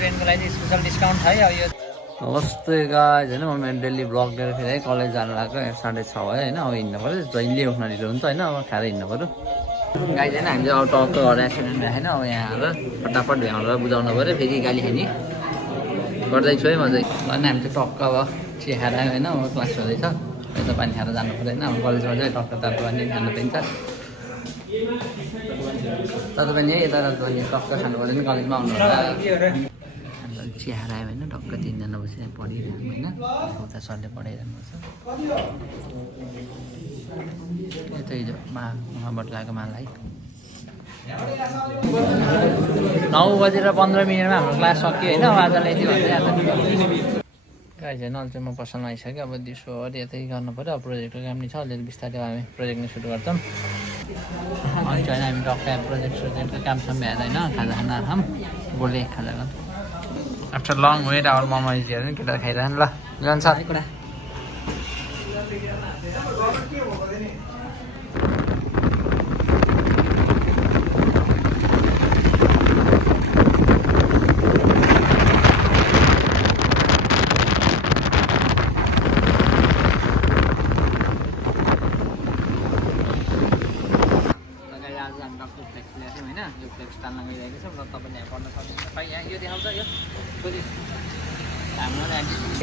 स्टुडेन्टको लागि special discount छ है अब यो नमस्ते गाइज होइन म मेरो डेली ब्लग लिएर फेरि है कलेज जानु लाग्यो 6:30 भयो होइन अब हिँड्नु पऱ्यो जहिले उठ्न ढिलो हुन्छ होइन अब खाएर हिँड्नु पऱ्यो गाइज होइन हामी चाहिँ अब टक्क घर एक्सिडेन्ट राखेन अब यहाँ आएर फटाफट भ्याउँदा बुझाउनु पऱ्यो फेरि गाली खाने गर्दैछु है म चाहिँ अनि हामी चाहिँ टक्क अब चिया खाएर आयो होइन अब क्लास हुँदैछ यता पानी खाएर जानु पऱ्यो होइन अब कलेजमा चाहिँ टक्क तातो पानी खानु पाइन्छ तातो पानी है यता तातो पानी टक्क खानु पऱ्यो नि कलेजमा आउनु चिया खाएर आयो होइन टक्क 3 जना बसेर पढिरहनु होइन उता सरले पढाइरहनु पर्छ यता हिजो उहाँबाट लागेको मलाई 9:15 हाम्रो क्लास सक्यो होइन आज ल्याइदियो भन्दै गाइज होइन अहिले चाहिँ म पसलमा आइसक्यो अब दिउँसो अरू यतै गर्नु पऱ्यो अब प्रोजेक्टको काम नि छ अलिअलि बिस्तारै हामी प्रोजेक्ट नै सुरु गर्छौँ अनि चाहिँ हामी टक्कै प्रोजेक्टको काम छ भ्याएर होइन खाजा खाना खाऊँ बोले खाजा खाऊँ after long wait our momo is here केटा खाइरहनु ल जान्छ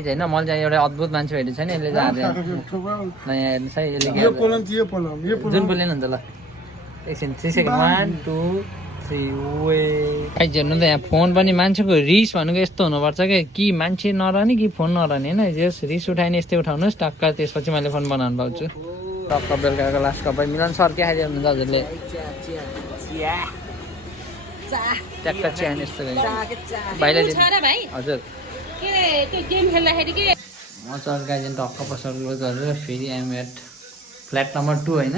होइन मैले चाहिँ एउटा अद्भुत मान्छे भेटेको छ नि यसले चाहिँ नयाँ हेर्नुहोस् है यसले जुन बोल्ने हुन्छ ल एकछिन 3 सेकेन्ड 1 2 3 वे हेर्नु त यहाँ फोन पनि मान्छेको रिस भनेको यस्तो हुनुपर्छ कि मान्छे नरहने कि फोन नरहने होइन जस रिस उठायो भने यस्तै उठाउनुहोस् टक्क त्यसपछि मैले फोन बनाउनु पाउँछु टक्क बेलुकाको लास्ट कप मिलन सर के खाइदिनुहुन्छ हजुरले ट्याक्क चिया यस्तो भाइले हजुर म चर्का टक्क पसल क्लोज गरेर फेरि एम एट फ्ल्याट नम्बर 2 होइन